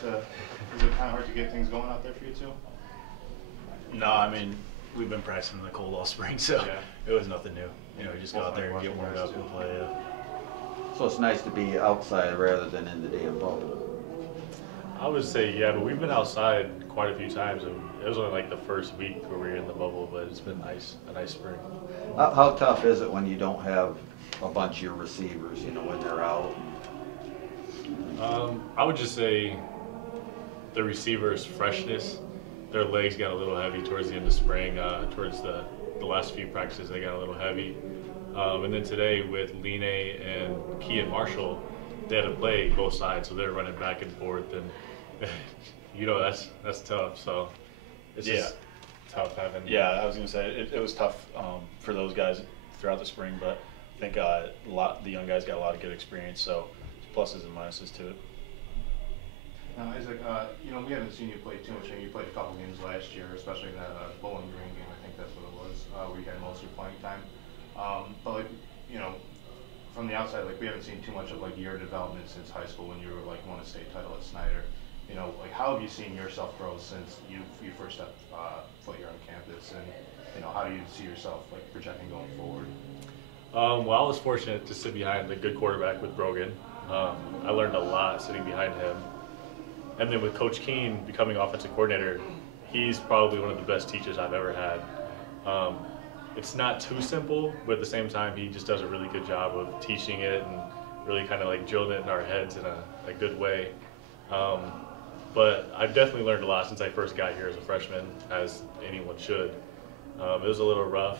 kind of hard to get things going out there for you too? No, I mean, we've been practicing in the cold all spring, so yeah. It was nothing new. You know, you just go out there and get warmed up and play. So it's nice to be outside rather than in the damn bubble. I would say, yeah, but we've been outside quite a few times, and it was only like the first week where we were in the bubble, but it's been nice, a nice spring. How tough is it when you don't have a bunch of your receivers, you know, when they're out? I would just say the receivers' freshness, their legs got a little heavy towards the end of spring. Towards the last few practices, they got a little heavy. And then today with Line and Key and Marshall, they had to play both sides, so they're running back and forth, and you know that's tough. So it's just tough having. Yeah, I was gonna say it was tough for those guys throughout the spring, but I think the young guys got a lot of good experience, so pluses and minuses to it. Now, Isaac, you know, we haven't seen you play too much. I mean, you played a couple games last year, especially in that Bowling Green game. I think that's what it was, where you had most of your playing time. But like, you know, from the outside, like we haven't seen too much of like your development since high school when you were like won a state title at Snyder. You know, like how have you seen yourself grow since you first stepped foot here on campus, and you know, how do you see yourself like projecting going forward? Well, I was fortunate to sit behind a good quarterback with Brogan. I learned a lot sitting behind him. And then with Coach Keene becoming offensive coordinator, he's probably one of the best teachers I've ever had. It's not too simple, but at the same time, he just does a really good job of teaching it and really kind of like drilling it in our heads in a good way. But I've definitely learned a lot since I first got here as a freshman, as anyone should. It was a little rough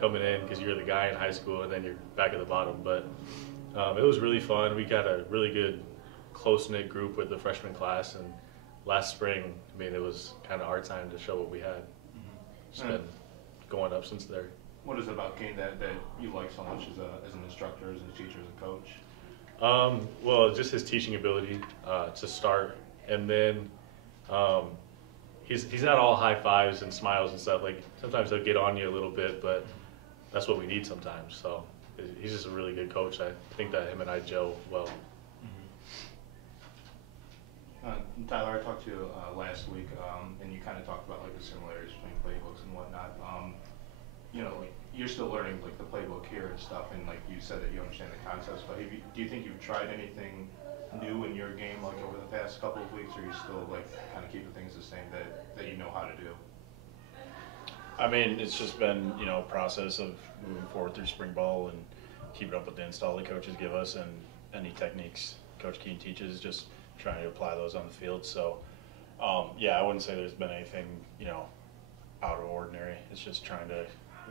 coming in because you're the guy in high school and then you're back at the bottom, but it was really fun. We got a really good close-knit group with the freshman class, and last spring, I mean, it was kind of our time to show what we had. It's been going up since there. What is it about Kane that you like so much as an instructor, as a teacher, as a coach? Well, just his teaching ability to start, and then he's not all high fives and smiles and stuff. Like sometimes he'll get on you a little bit, but that's what we need sometimes. So he's just a really good coach. I think that him and I gel well. Tyler, I talked to you last week, and you kind of talked about like the similarities between playbooks and whatnot. You know, like you're still learning like the playbook here and stuff, and like you said that you understand the concepts. But do you think you've tried anything new in your game like over the past couple of weeks, or are you still like kind of keeping things the same that you know how to do? I mean, it's just been, you know, a process of moving forward through spring ball and keeping up with the install the coaches give us and any techniques Coach Keene teaches, just trying to apply those on the field. So, yeah, I wouldn't say there's been anything, you know, out of ordinary. It's just trying to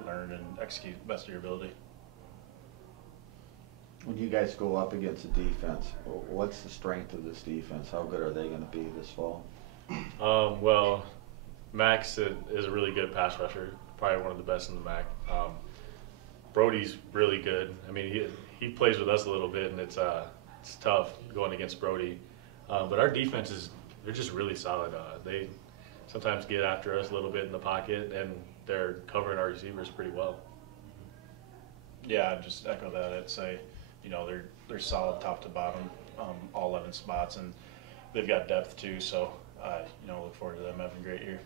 learn and execute the best of your ability. When you guys go up against the defense, what's the strength of this defense? How good are they going to be this fall? Well, Max is a really good pass rusher, probably one of the best in the MAC. Brody's really good. I mean, he plays with us a little bit, and it's tough going against Brody. But our defense they're just really solid. They sometimes get after us a little bit in the pocket, and they're covering our receivers pretty well. Yeah, I'd just echo that. I'd say, you know, they're solid top to bottom, all 11 spots, and they've got depth too. So, you know, look forward to them having a great year.